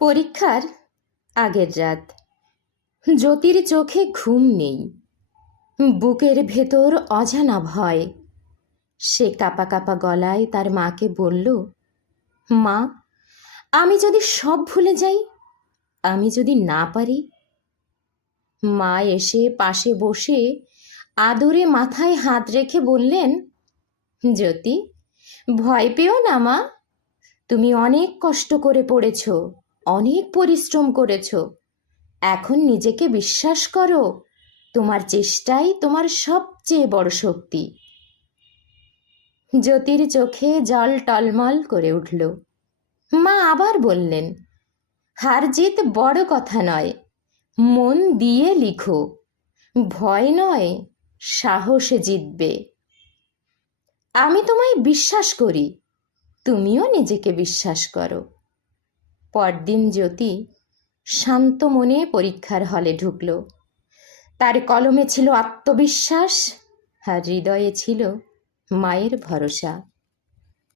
পরীক্ষার আগের রাত। জ্যোতির চোখে ঘুম নেই, বুকের ভেতর অজানা ভয়। সে কাঁপা কাঁপা গলায় তার মাকে বলল, মা, আমি যদি সব ভুলে যাই, আমি যদি না পারি। মা এসে পাশে বসে আদরে মাথায় হাত রেখে বললেন, জ্যোতি, ভয় পেও না মা, তুমি অনেক কষ্ট করে পড়েছ, অনেক পরিশ্রম করেছ। এখন নিজেকে বিশ্বাস করো, তোমার চেষ্টাই তোমার সবচেয়ে বড় শক্তি। জ্যোতির চোখে জল টলমল করে উঠল। মা আবার বললেন, হার জিত বড় কথা নয়, মন দিয়ে লিখো, ভয় নয়, সাহসে জিতবে। আমি তোমায় বিশ্বাস করি, তুমিও নিজেকে বিশ্বাস করো। পরদিন জ্যোতি শান্ত মনে পরীক্ষার হলে ঢুকল। তার কলমে ছিল আত্মবিশ্বাস, আর হৃদয়ে ছিল মায়ের ভরসা।